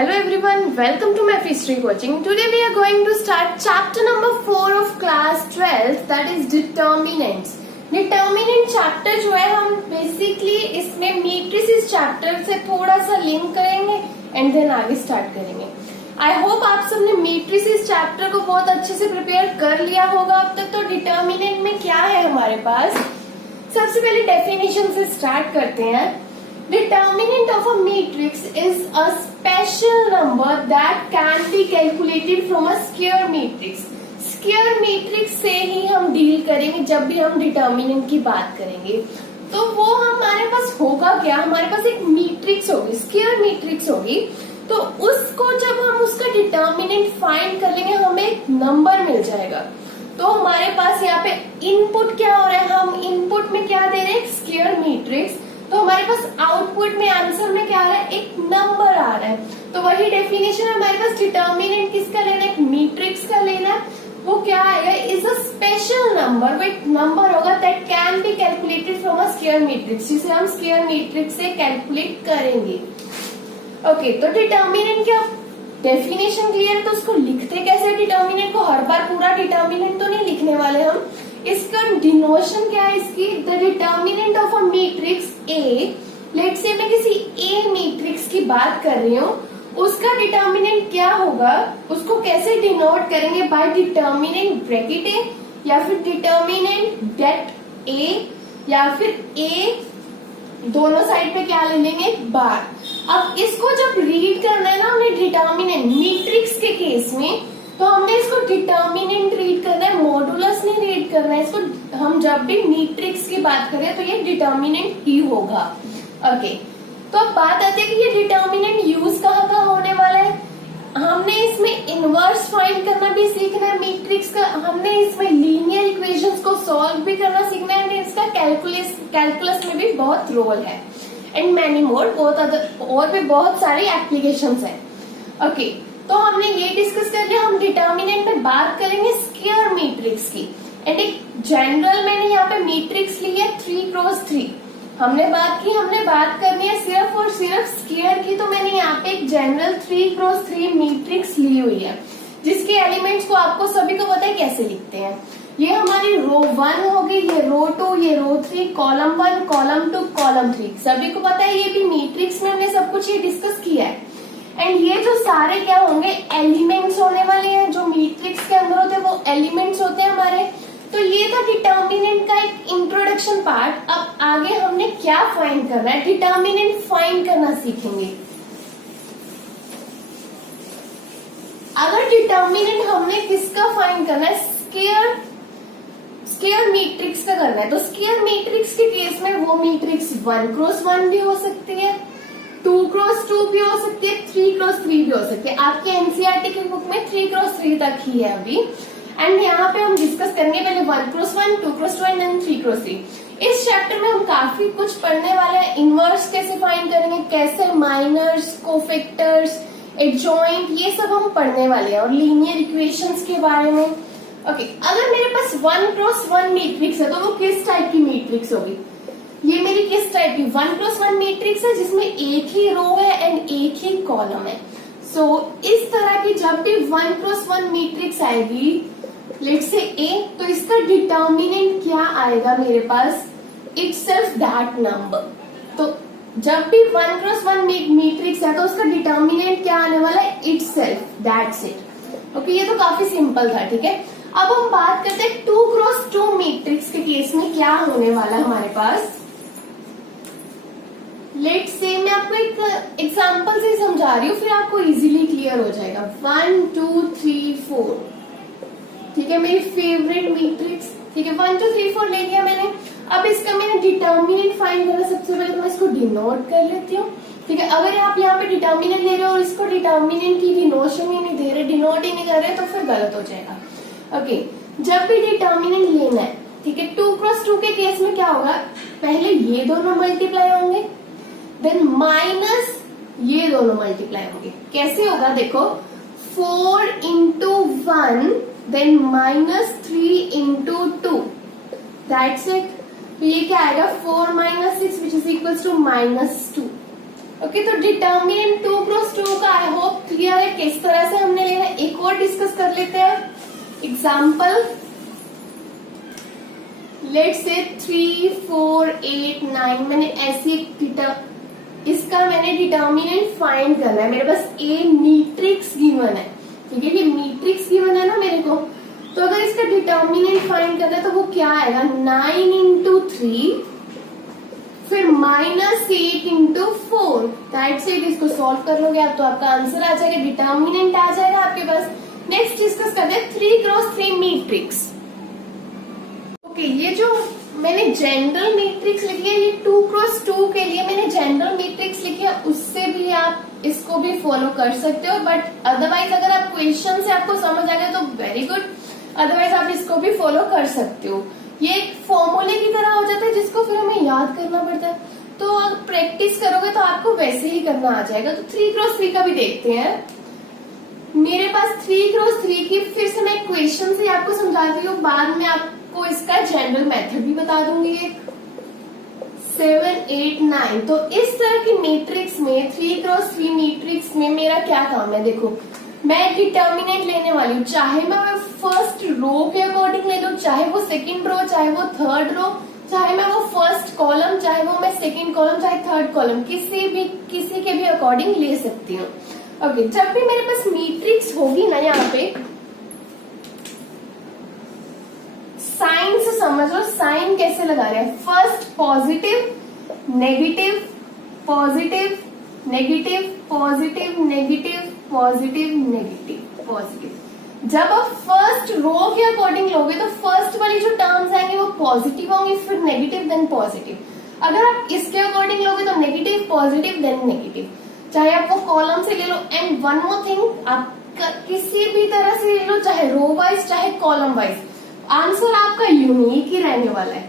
Hello everyone, welcome to my history coaching. Today we are going to start chapter number 4 of class 12, that is determinants. Determinant chapter जो है हम basically इसमें matrices chapter से थोड़ा सा link करेंगे and then आगे start करेंगे. I hope आप सबने matrices chapter को बहुत अच्छे से प्रिपेयर कर लिया होगा अब तक. तो determinant में क्या है हमारे पास, सबसे पहले डेफिनेशन से स्टार्ट करते हैं. Determinant of a matrix is a special number that can be calculated from a square matrix. Square matrix से ही हम डील करेंगे जब भी हम determinant की बात करेंगे. तो वो हमारे पास होगा क्या, हमारे पास एक मैट्रिक्स होगी, स्क्वायर मैट्रिक्स होगी. तो उसको जब हम उसका डिटर्मिनेंट फाइंड कर लेंगे हमें एक नंबर मिल जाएगा. तो हमारे पास यहाँ पे इनपुट क्या हो रहा है, हम इनपुट में क्या दे रहे हैं, स्क्वायर मैट्रिक्स. तो हमारे पास आउटपुट में आंसर में क्या आ रहा है, एक नंबर आ रहा है. तो वही डेफिनेशन हमारे पास डिटर्मिनेंट किसका लेना है, एक मैट्रिक्स का लेना है. वो क्या आएगा, इज अ स्पेशल नंबर, वो एक नंबर होगा that can be calculated from a square matrix, जिसे हम स्क्वायर मैट्रिक्स से कैलकुलेट करेंगे. ओके, तो डिटर्मिनेंट क्या डेफिनेशन क्लियर है. तो उसको लिखते कैसे डिटर्मिनेंट को, हर बार पूरा डिटर्मिनेंट तो नहीं लिखने वाले हम. इसका डिनोशन क्या है इसकी, the determinant of a matrix A. Let's say मैं किसी ए मैट्रिक्स की बात कर रही हूँ, उसका डिटर्मिनेंट क्या होगा, उसको कैसे डिनोट करेंगे, बाय डिटर्मिनेंट ब्रैकेट ए, या फिर डिटर्मिनेंट डेट ए, या फिर ए दोनों साइड पे क्या ले लेंगे, बार. अब इसको जब रीड करना है ना हमने डिटर्मिनेंट मैट्रिक्स के केस में, तो हमने इसको डिटर्मिनेंट रीड करना है, मॉडुलस नहीं रीड करना है इसको. हम जब भी मैट्रिक्स की बात करें तो ये डिटर्मिनेंट ही होगा. ओके, तो अब बात आती है कि ये डिटर्मिनेंट यूज कहाँ होने वाला है. हमने इसमें इनवर्स फाइंड करना भी सीखना है मैट्रिक्स का, हमने इसमें लीनियर इक्वेशंस को सॉल्व भी करना सीखना है, एंड इसका कैलकुलस में भी बहुत रोल है, एंड मैनी मोर, बहुत अदर और भी बहुत सारे एप्लीकेशंस हैं. ओके, तो हमने ये डिस्कस कर लिया. हम डिटर्मिनेंट में बात करेंगे स्क्वायर मैट्रिक्स की, एंड एक जनरल मैंने यहाँ पे मैट्रिक्स ली है 3x3. हमने बात करनी है सिर्फ और सिर्फ स्क्वायर की. तो मैंने यहाँ पे एक जनरल 3x3 मैट्रिक्स ली हुई है, जिसके एलिमेंट्स को आपको सभी को पता है कैसे लिखते हैं. ये हमारी रो 1 होगी, ये रो 2, ये रो 3, कॉलम 1, कॉलम 2, कॉलम 3, सभी को पता है. ये भी मैट्रिक्स में हमने सब कुछ ये डिस्कस किया है. एंड ये जो सारे क्या होंगे, एलिमेंट्स होने वाले हैं. जो मैट्रिक्स के अंदर होते हैं वो एलिमेंट्स होते हैं हमारे. तो ये था डिटर्मिनेंट का एक इंट्रोडक्शन पार्ट. अब आगे हमने क्या फाइंड करना है, डिटर्मिनेंट फाइंड करना सीखेंगे. अगर डिटर्मिनेंट हमने किसका फाइंड करना है, स्क्वायर मैट्रिक्स का करना है, तो स्क्वायर मैट्रिक्स के केस में वो मैट्रिक्स 1x1 भी हो सकती है, 2x2 भी हो सकती है, 3x3 भी हो सकती है. आपके एनसीईआरटी की बुक में 3x3 तक ही है अभी. एंड यहाँ पे हम डिस्कस करेंगे पहले 1x1, 2x2 एंड 3x3. इस चैप्टर में हम काफी कुछ पढ़ने वाले हैं. इनवर्स कैसे फाइंड करेंगे, कैसे माइनर्स, कोफैक्टर्स, एडजॉइंट, ये सब हम पढ़ने वाले हैं, और लीनियर इक्वेशंस के बारे में. ओके, अगर मेरे पास 1x1 मैट्रिक्स है तो वो किस टाइप की मैट्रिक्स होगी, ये मेरी किस टाइप की 1x1 मैट्रिक्स है जिसमें एक ही रो है एंड एक ही कॉलम है. सो इस तरह की जब भी 1x1 मैट्रिक्स आएगी, लेट्स से ए, तो इसका डिटर्मिनेंट क्या आएगा मेरे पास, इटसेल्फ दैट नंबर. तो जब भी 1x1 मैट्रिक्स है तो उसका डिटर्मिनेंट क्या आने वाला है, इटसेल्फ, दैट्स इट. ओके, ये तो काफी सिंपल था. ठीक है, अब हम बात करते हैं 2x2 मैट्रिक्स के केस में क्या होने वाला है हमारे पास. लेट्स से मैं आपको एक एग्जांपल से समझा रही हूँ, फिर आपको इजीली क्लियर हो जाएगा. 1 2 3 4, ठीक है, मेरी फेवरेट मैट्रिक्स. ठीक है, 1 2 3 4 ले लिया मैंने. अब इसका मैंने डिटर्मिनेंट फाइंड करना, सबसे पहले तो मैं इसको डिनोट कर लेती हूँ. ठीक है, अगर आप यहाँ पे डिटर्मिनेंट ले रहे हो और इसको डिटर्मिनेंट की डिनोशन ही नहीं दे रहे, डिनोट ही नहीं कर रहे, तो फिर गलत हो जाएगा. ओके, जब भी डिटर्मिनेंट लेना है, ठीक है, 2x2 के केस में क्या होगा, पहले ये दोनों मल्टीप्लाई होंगे, देन माइनस ये दोनों मल्टीप्लाई होंगे. कैसे होगा देखो, 4 into 1 then minus 3 into 2, that's it. तो ये क्या आएगा, 4 minus 6 which is equals to -2. Okay, तो डिटर्मिनेंट 2x2 का आई होप किस तरह से हमने लेना है एक और डिस्कस कर लेते हैं। एग्जाम्पल लेट से 3, 4, 8, 9 मैंने ऐसी इसका मैंने डिटर्मिनेंट फाइंड करना है। मेरे पास ए मैट्रिक्स गिवन है, ठीक है, ये मैट्रिक्स गिवन है ना मेरे को। तो अगर इसका डिटर्मिनेंट फाइंड करना है तो वो क्या आएगा 9 इंटू 3 फिर -8 इंटू 4। That's it. इसको सॉल्व कर लोगे आप तो आपका आंसर आ जाएगा, डिटर्मिनेंट आ जाएगा आपके पास। नेक्स्ट डिस्कस करते हैं 3x3 मैट्रिक्स। ओके, ये जो मैंने जनरल मैट्रिक्स लिखी है ये 2x2 के लिए मैंने जनरल मैट्रिक्स लिखी है, उससे भी आप इसको भी फॉलो कर सकते हो। बट अदरवाइज अगर आप क्वेश्चन से आपको समझ आ गया तो वेरी गुड, अदरवाइज आप इसको भी फॉलो कर सकते हो। ये एक फॉर्मूले की तरह हो जाता है जिसको फिर हमें याद करना पड़ता है, तो अगर प्रैक्टिस करोगे तो आपको वैसे ही करना आ जाएगा। तो 3x3 का भी देखते हैं। मेरे पास 3x3 की फिर से मैं क्वेश्चन से आपको समझाती हूँ, बाद में आपको इसका जनरल मेथड भी बता दूंगी। 7, 8, 9 तो इस तरह की मैट्रिक्स में 3x3 मैट्रिक्स में मेरा क्या काम है, देखो मैं डिटर्मिनेंट लेने वाली हूँ, चाहे मैं फर्स्ट रो के अकॉर्डिंग ले लूँ, चाहे वो सेकंड रो, चाहे वो थर्ड रो, चाहे मैं वो फर्स्ट कॉलम, चाहे वो मैं सेकंड कॉलम, चाहे थर्ड कॉलम, किसी के भी अकॉर्डिंग ले सकती हूँ। ओके, जब भी मेरे पास मैट्रिक्स होगी ना, यहाँ पे साइन से समझ लो, साइन कैसे लगा रहे हैं। First positive negative positive negative positive negative positive negative positive. जब आप फर्स्ट रो के अकॉर्डिंग लोगे तो फर्स्ट वाली जो टर्म्स आएंगे वो पॉजिटिव होंगे, फिर नेगेटिव देन पॉजिटिव। अगर आप इसके अकॉर्डिंग लोगे तो नेगेटिव पॉजिटिव देन नेगेटिव, चाहे आप वो कॉलम से ले लो। एंड वन मोर थिंग, आप किसी भी तरह से ले लो, चाहे रो वाइज चाहे कॉलम वाइज, आंसर आपका यूनिक ही रहने वाला है।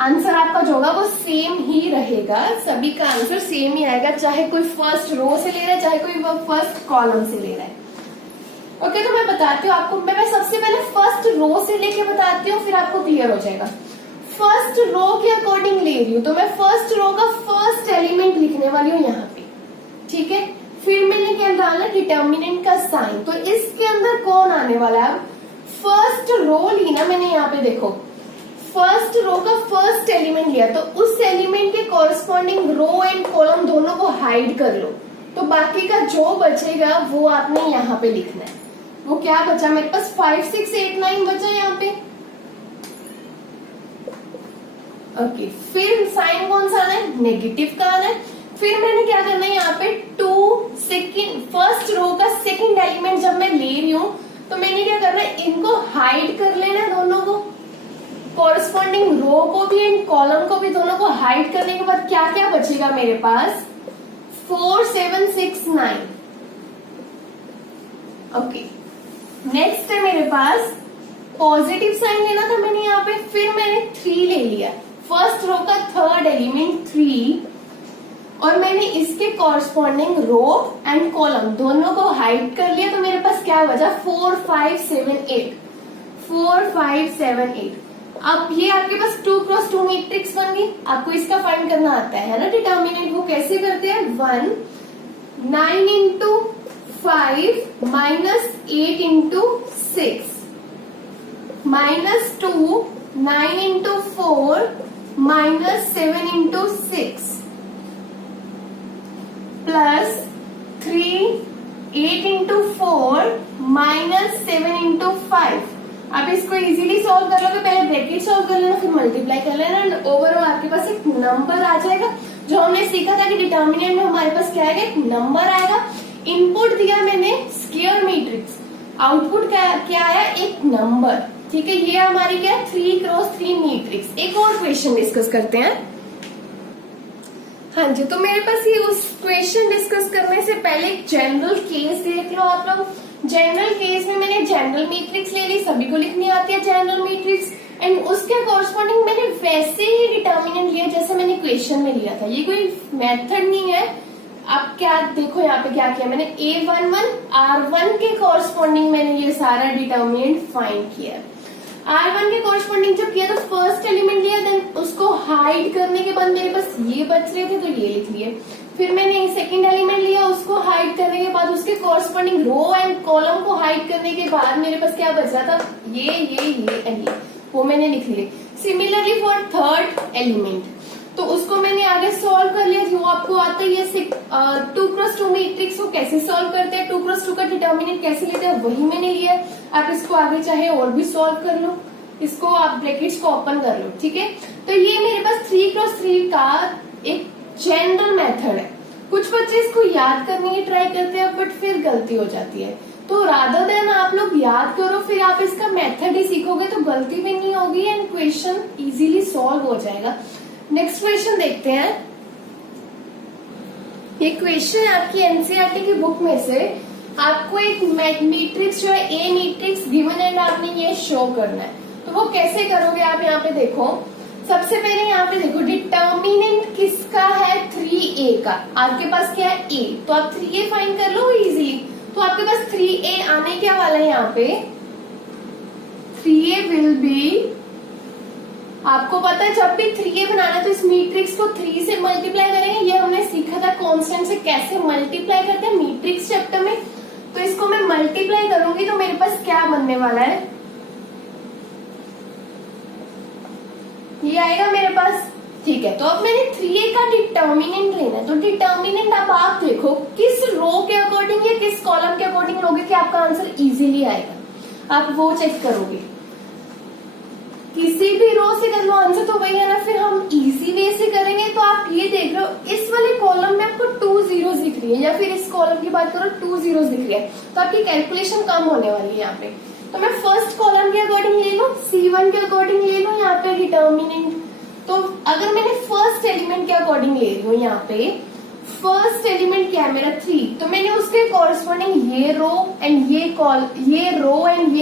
आंसर आपका जो होगा वो सेम ही रहेगा, सभी का आंसर सेम ही आएगा, चाहे कोई फर्स्ट रो से ले रहा है चाहे कोई फर्स्ट कॉलम से ले रहा है। ओके, तो मैं बताती हूँ आपको, मैं सबसे पहले फर्स्ट रो से लेके बताती हूँ, फिर आपको क्लियर हो जाएगा। फर्स्ट रो के अकॉर्डिंग ले रही हूँ तो मैं फर्स्ट रो का फर्स्ट एलिमेंट लिखने वाली हूँ यहाँ पे, ठीक है। फिर मैंने क्या डाला, डिटर्मिनेंट का साइन। तो इसके अंदर कौन आने वाला है, फर्स्ट रो ली ना मैंने, यहाँ पे देखो फर्स्ट रो का फर्स्ट एलिमेंट लिया, तो उस एलिमेंट के कॉरस्पॉन्डिंग रो एंड कॉलम दोनों को हाइड कर लो, तो बाकी का जो बचेगा वो आपने यहाँ पे लिखना है। वो क्या बचा मेरे पास, 5, 6, 8, 9 बचा यहाँ पे। ओके, फिर साइन कौन सा आना है, नेगेटिव का आना है। फिर मैंने क्या करना है यहाँ पे 2 सेकेंड, फर्स्ट रो का सेकेंड एलिमेंट जब मैं ले रही हूँ तो मैंने क्या करना है, इनको हाइड कर लेना है, दोनों को, कॉरस्पॉन्डिंग रो को भी एंड कॉलम को भी, दोनों को हाइड करने के बाद क्या क्या बचेगा मेरे पास, 4, 7, 6, 9। ओके, नेक्स्ट है मेरे पास पॉजिटिव साइन लेना था मैंने यहाँ पे, फिर मैंने 3 ले लिया, फर्स्ट रो का थर्ड एलिमेंट 3, और मैंने इसके कॉरस्पॉन्डिंग रो एंड कॉलम दोनों को हाइड कर लिया, तो मेरे पास क्या बचा, 4, 5, 7, 8, 4, 5, 7, 8। अब ये आपके पास 2x2 मैट्रिक्स बन गई। आपको इसका फाइंड करना आता है ना डिटर्मिनेंट, वो कैसे करते हैं, 1, 9 into 5 -8 into 6 -2, 9 into 4 -7 into 6 plus 3, 8 into 4 -7 into 5। आप इसको इजीली सॉल्व कर लोगे, पहले ब्रैकेट सॉल्व कर लेना फिर मल्टीप्लाई कर लेना, एंड ओवरऑल आपके पास एक नंबर आ जाएगा। जो हमने सीखा था कि डिटर्मिनेंट में हमारे पास क्या आएगा, एक नंबर आएगा। इनपुट दिया मैंने स्क्वायर मैट्रिक्स, आउटपुट क्या आया, एक नंबर, ठीक है। ये हमारी क्या है, 3x3 मैट्रिक्स। एक और क्वेश्चन डिस्कस करते हैं। हाँ जी, तो मेरे पास ये उस क्वेश्चन डिस्कस करने से पहले एक जनरल केस देख लो आप लोग। जनरल केस में मैंने जनरल मैट्रिक्स ले ली, सभी को लिखनी आती है जनरल मैट्रिक्स, एंड उसके कॉरस्पॉन्डिंग मैंने वैसे ही डिटर्मिनेंट लिया जैसे मैंने क्वेश्चन में लिया था। ये कोई मेथड नहीं है। अब क्या देखो यहाँ पे क्या किया मैंने, A11 R1 के कॉरस्पॉन्डिंग मैंने ये सारा डिटर्मिनेंट फाइंड किया। R1 के कॉरस्पॉन्डिंग जब किया तो फर्स्ट एलिमेंट लिया, देन उसको हाइड करने के बाद मेरे पास ये बच रहे थे तो ये लिख लिए। फिर मैंने सेकंड एलिमेंट लिया, उसको हाइड करने के बाद उसके कॉरस्पॉन्डिंग रो एंड कॉलम को हाइड करने के बाद मेरे पास क्या बच रहा था, ये एंड ये, वो मैंने लिख लिए। सिमिलरली फॉर थर्ड एलिमेंट, तो उसको मैंने आगे सॉल्व कर लिया, जो आपको आता है ये 2x2 मैट्रिक्स को कैसे सॉल्व करते हैं, 2x2 का डिटर्मिनेंट कैसे लेते हैं, वही मैंने लिया है। आप इसको आगे चाहे और भी सॉल्व कर लो, इसको आप ब्रैकेट्स को ओपन कर लो, ठीक है। तो ये मेरे पास 3x3 का एक जनरल मेथड है। कुछ बच्चे इसको याद करने की ट्राई करते हैं बट फिर गलती हो जाती है, तो रादर देन आप लोग याद करो, फिर आप इसका मेथड ही सीखोगे तो गलती भी नहीं होगी एंड क्वेश्चन इजीली सॉल्व हो जाएगा। नेक्स्ट क्वेश्चन देखते हैं। ये क्वेश्चन है आपकी एनसीईआरटी की बुक में से। आपको एक मैट्रिक्स जो है ए मैट्रिक्स गिवन एंड आपने ये शो करना है, तो वो कैसे करोगे आप यहाँ पे देखो। सबसे पहले यहाँ पे देखो डिटर्मिनेंट किसका है, 3a का। आपके पास क्या है, a, तो आप 3a फाइंड कर लो इजीली। तो आपके पास 3a आने क्या वाला है यहाँ पे, 3a विल बी, आपको पता है जब भी 3a बनाना है तो इस मैट्रिक्स को 3 से मल्टीप्लाई करेंगे। ये हमने सीखा था कांस्टेंट से कैसे मल्टीप्लाई करते हैं मैट्रिक्स चैप्टर में। तो इसको मैं मल्टीप्लाई करूंगी तो मेरे पास क्या बनने वाला है, ये आएगा मेरे पास, ठीक है। तो अब मैंने 3a का डिटर्मिनेंट लेना है, तो डिटर्मिनेंट अब आप देखो किस रो के अकॉर्डिंग या किस कॉलम के अकॉर्डिंग लोगे कि आपका आंसर इजीली आएगा, आप वो चेक करोगे। किसी भी रो से कर लो आंसर तो वही है ना, फिर हम इजी वे से करेंगे। तो आप ये देख रहे हो इस वाले कॉलम में आपको 2 जीरो दिख रही है, या फिर इस कॉलम की बात करो 2 जीरो दिख रही है, तो आपकी कैलकुलेशन कम होने वाली है यहाँ पे। तो मैं फर्स्ट कॉलम के अकॉर्डिंग ले लो, C1 के अकॉर्डिंग ले लो यहाँ पे डिटर्मिनेंट। तो अगर मैंने फर्स्ट एलिमेंट के अकॉर्डिंग ले रही हूँ, यहाँ पे फर्स्ट एलिमेंट क्या है मेरा 3, तो मैंने उसके कॉरस्पॉन्डिंग ये रो एंड ये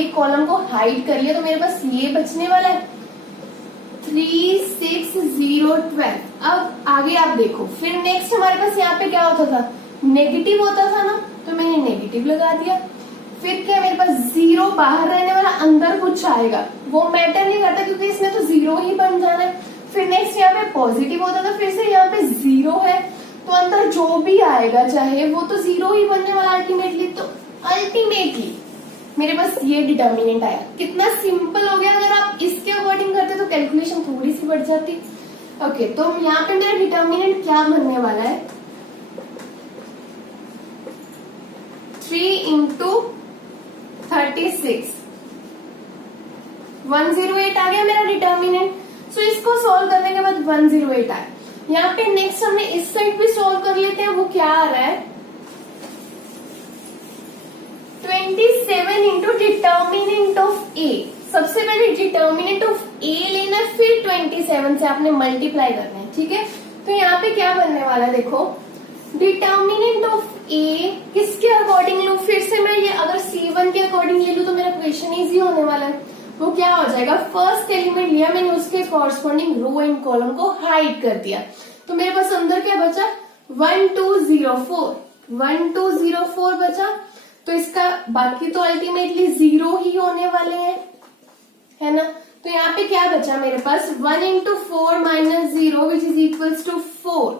कॉलम को हाइड कर लिया, तो मेरे पास ये बचने वाला है 3 6 0 12। अब आगे आप देखो, फिर नेक्स्ट हमारे पास यहाँ पे क्या होता था, नेगेटिव होता था ना, तो मैंने नेगेटिव लगा दिया। फिर क्या मेरे पास 0 बाहर रहने वाला, अंदर कुछ आएगा, वो मैटर नहीं करता क्योंकि इसमें तो 0 ही बन जाना है। फिर नेक्स्ट यहाँ पे पॉजिटिव होता था, फिर से यहाँ पे 0 है, तो अंदर जो भी आएगा चाहे वो तो 0 ही बनने वाला अल्टीमेटली। तो अल्टीमेटली मेरे पास ये डिटर्मिनेंट आया। कितना सिंपल हो गया, अगर आप इसके अकॉर्डिंग करते तो कैलकुलेशन थोड़ी सी बढ़ जाती। ओके, तो यहाँ पे मेरा डिटर्मिनेंट क्या बनने वाला है, 3 into 36, 108 आ गया मेरा डिटर्मिनेंट। सो इसको सॉल्व करने के बाद 108 आया। यहाँ पे नेक्स्ट हमने इस साइड भी सॉल्व कर लेते हैं, वो क्या आ रहा है 27 into डिटर्मिनेंट ऑफ ए। सबसे पहले डिटर्मिनेंट ऑफ ए लेना है, फिर 27 से आपने मल्टीप्लाई करना है, ठीक है। तो यहाँ पे क्या बनने वाला है देखो, डिटर्मिनेंट ऑफ ए किसके अकॉर्डिंग लूं, फिर से मैं ये अगर C1 के अकॉर्डिंग ले लूं तो मेरा क्वेश्चन इजी होने वाला है। वो क्या हो जाएगा, फर्स्ट एलिमेंट लिया मैंने, उसके कॉरस्पॉन्डिंग रो एंड कॉलम को हाइड कर दिया, तो मेरे पास अंदर क्या बचा 1204 बचा। तो इसका बाकी तो अल्टीमेटली 0 ही होने वाले हैं, है ना। तो यहाँ पे क्या बचा मेरे पास 1 into 4 minus 0 which is equals to 4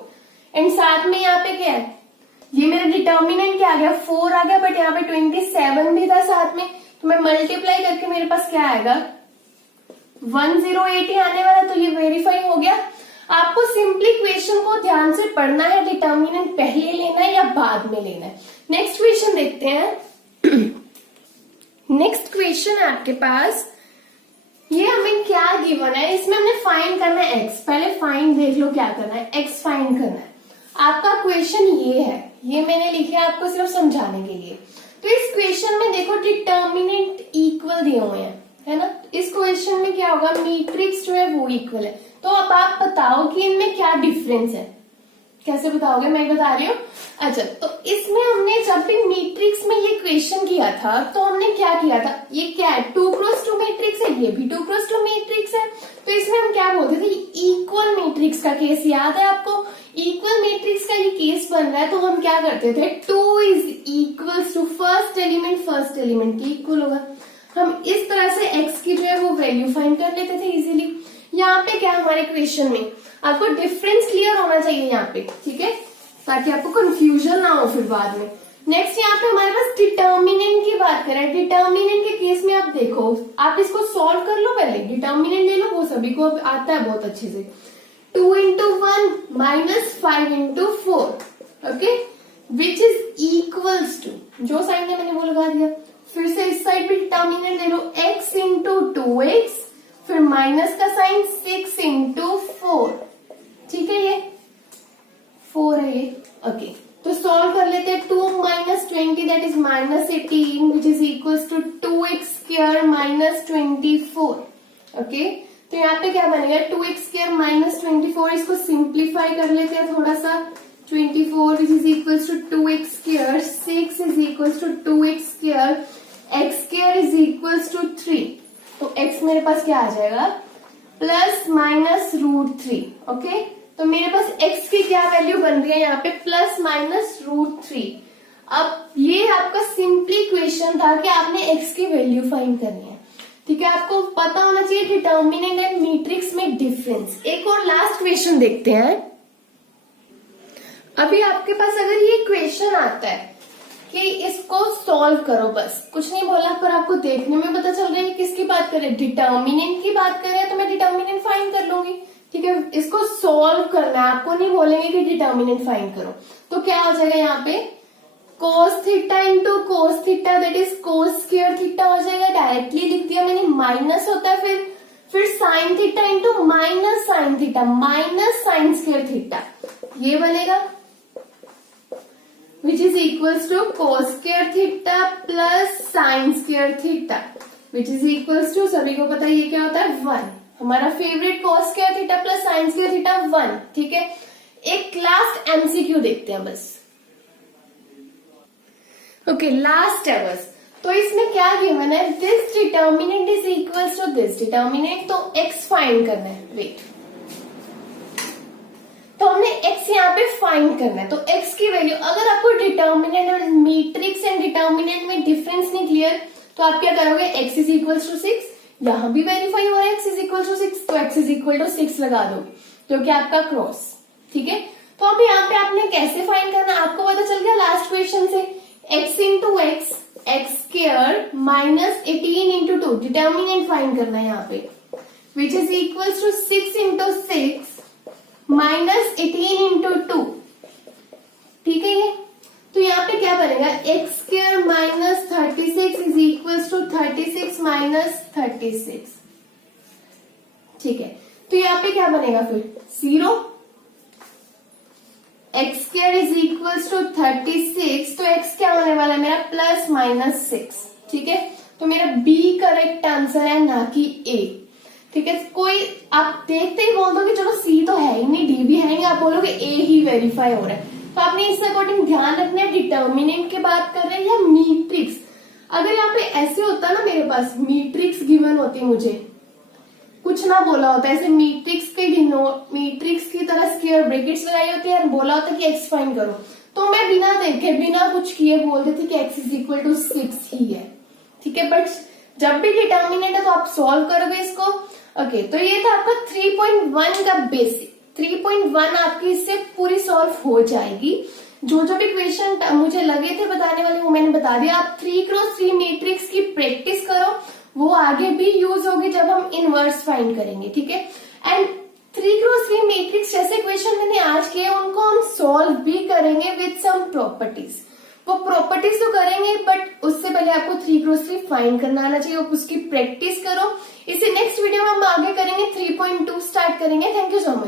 and साथ में यहाँ पे क्या है, ये मेरा डिटर्मिनेंट क्या आ गया 4 आ गया, बट यहाँ पे 27 भी था साथ में, तो मैं मल्टीप्लाई करके मेरे पास क्या आएगा 108 ही आने वाला। तो ये वेरीफाई हो गया। आपको सिंपली क्वेश्चन को ध्यान से पढ़ना है, डिटर्मिनेंट पहले लेना है या बाद में लेना है। नेक्स्ट क्वेश्चन देखते हैं। नेक्स्ट क्वेश्चन है आपके पास, ये हमें क्या गिवन है, इसमें हमने फाइंड करना है एक्स। पहले फाइंड देख लो क्या करना है, एक्स फाइंड करना है। आपका क्वेश्चन ये है, ये मैंने लिखा है आपको सिर्फ समझाने के लिए। तो इस क्वेश्चन में देखो डिटर्मिनेंट इक्वल दिए हुए हैं, है ना। इस क्वेश्चन में क्या होगा, मैट्रिक्स जो है वो इक्वल है। तो अब आप बताओ कि इनमें क्या डिफरेंस है, कैसे बताओगे, मैं बता रही हूँ। अच्छा, तो इसमें हमने जब भी मैट्रिक्स में ये क्वेश्चन किया था तो हमने क्या किया था, ये क्या है 2x2 मैट्रिक्स है, ये भी 2x2 मैट्रिक्स है। तो इसमें हम क्या बोलते थे, इक्वल मैट्रिक्स का केस याद है आपको, इक्वल मैट्रिक्स का ये केस बन रहा है। तो हम क्या करते थे, 2 is equals to first element की इक्वल होगा। हम इस तरह से x की जो है वो वैल्यू फाइंड कर लेते थे इजीली। यहाँ पे क्या हमारे क्वेश्चन में आपको डिफरेंस क्लियर होना चाहिए यहाँ पे, ठीक है। ताकि आपको कंफ्यूजन ना हो फिर बाद में। नेक्स्ट यहाँ पे हमारे पास डिटर्मिनेंट की बात करें। डिटर्मिनेंट के केस में आप देखो, आप इसको सॉल्व कर लो, पहले डिटर्मिनेंट ले लो, वो सभी को आता है बहुत अच्छे से। 2 into 1 minus 5 into 4, okay, which is equals to, जो साइन है मैंने वो लगा दिया। फिर से इस साइड भी डिटर्मिनेंट ले लो, x into 2x, फिर माइनस का साइन 6 into 4, ठीक है, ये 4 है ये, ओके। तो सॉल्व कर लेते हैं। 2 minus 20 that is minus 18 which is equals to 2x square minus 24, okay. तो यहाँ पे क्या बनेगा, 2x square minus 24, इसको सिंप्लीफाई कर लेते हैं थोड़ा सा। 24 which is equals to 2x square, 6 is equals to 2x square, x square is equals to 3, तो x मेरे पास क्या आ जाएगा, प्लस माइनस रूट 3, ओके। तो मेरे पास x की क्या वैल्यू बन रही है यहाँ पे, प्लस माइनस रूट 3। अब ये आपका सिंपली क्वेश्चन था कि आपने x की वैल्यू फाइंड करनी है, ठीक है। आपको पता होना चाहिए डिटर्मिनेंट एंड मैट्रिक्स में डिफरेंस। एक और लास्ट क्वेश्चन देखते हैं। अभी आपके पास अगर ये क्वेश्चन आता है कि इसको सॉल्व करो, बस कुछ नहीं बोला, पर आपको देखने में पता चल रहा है किसकी बात करें, डिटर्मिनेंट की बात करें, तो मैं डिटर्मिनेंट फाइंड कर लूंगी, ठीक है। इसको सॉल्व करना है, आपको नहीं बोलेंगे कि डिटर्मिनेंट फाइंड करो। तो क्या हो जाएगा यहाँ पे, cos theta into cos theta that is cos square theta हो जाएगा। डायरेक्टली लिख दिया मैंने, माइनस होता है फिर sine theta into minus sine theta minus sine square theta, ये बनेगा, which is equals to cos square theta plus sine square theta, which is equals to, सभी को पता है ये क्या होता है, 1। हमारा favourite cos square theta plus sine square theta 1, ठीक है। एक लास्ट एमसीक्यू देखते हैं बस, ओके, लास्ट है बस। तो इसमें क्या गिवन है, this determinant is equals to this determinant, तो x फाइंड करना है, वेट, तो हमने x यहाँ पे फाइंड करना है। तो x की वैल्यू, अगर आपको डिटर्मिनेंट और मैट्रिक्स एंड डिटर्मिनेंट में डिफरेंस नहीं क्लियर, तो आप क्या करोगे, x इज इक्वल्स टू 6, यहां भी वेरीफाई हो रहा है x इज इक्वल टू 6, तो x इज इक्वल टू 6 लगा दो, जो कि आपका क्रॉस, ठीक है। तो अब यहाँ पे आपने कैसे फाइंड करना, आपको पता चल गया लास्ट क्वेश्चन से, x into X, X square minus 18 into 2, determinant find करना है यहाँ पे, which is equal to 6 into 6 minus 18 into 2, ठीक है ये। तो यहाँ पे क्या बनेगा, X square minus 36 is equal to 36 minus 36, ठीक है। तो यहाँ पे क्या बनेगा फिर, 0, X square is equal to 36, तो एक्स क्या होने वाला है मेरा, प्लस माइनस 6, ठीक है। तो मेरा बी करेक्ट आंसर है, ना कि ए, ठीक है। कोई आप देखते ही बोल दो कि चलो सी तो है ही नहीं, डी भी है नहीं, आप बोलोगे ए ही वेरीफाई हो रहा है। तो आपने इस अकॉर्डिंग ध्यान रखना है, डिटर्मिनेंट की बात कर रहे हैं या मैट्रिक्स। अगर यहाँ पे ऐसे होता ना, मेरे पास मैट्रिक्स गिवन होती, मुझे कुछ ना बोला होता, ऐसे मैट्रिक्स की तरह स्क्वायर ब्रैकेट्स लगाई होती है और बोला होता कि एक्स फाइंड करो, तो मैं बिना देखे बिना कुछ किए बोल देती कि एक्स इज इक्वल टू 6 ही है, ठीक है। बट जब भी डिटर्मिनेंट है तो आप सॉल्व करोगे इसको, ओके। तो ये था आपका 3.1 का बेसिक। 3.1 आपकी इससे पूरी सॉल्व हो जाएगी। जो भी क्वेश्चन मुझे लगे थे बताने वाले वो मैंने बता दिया। आप 3x3 मैट्रिक्स की प्रैक्टिस करो, वो आगे भी यूज होगी जब हम इनवर्स फाइंड करेंगे, ठीक है। एंड 3x3 मैट्रिक्स जैसे क्वेश्चन मैंने आज किए उनको हम सॉल्व भी करेंगे विद सम प्रॉपर्टीज। वो प्रॉपर्टीज तो करेंगे बट उससे पहले आपको 3x3 फाइंड करना आना चाहिए, उसकी प्रैक्टिस करो। इसे नेक्स्ट वीडियो में हम आगे करेंगे, 3.2 स्टार्ट करेंगे। Thank you so much.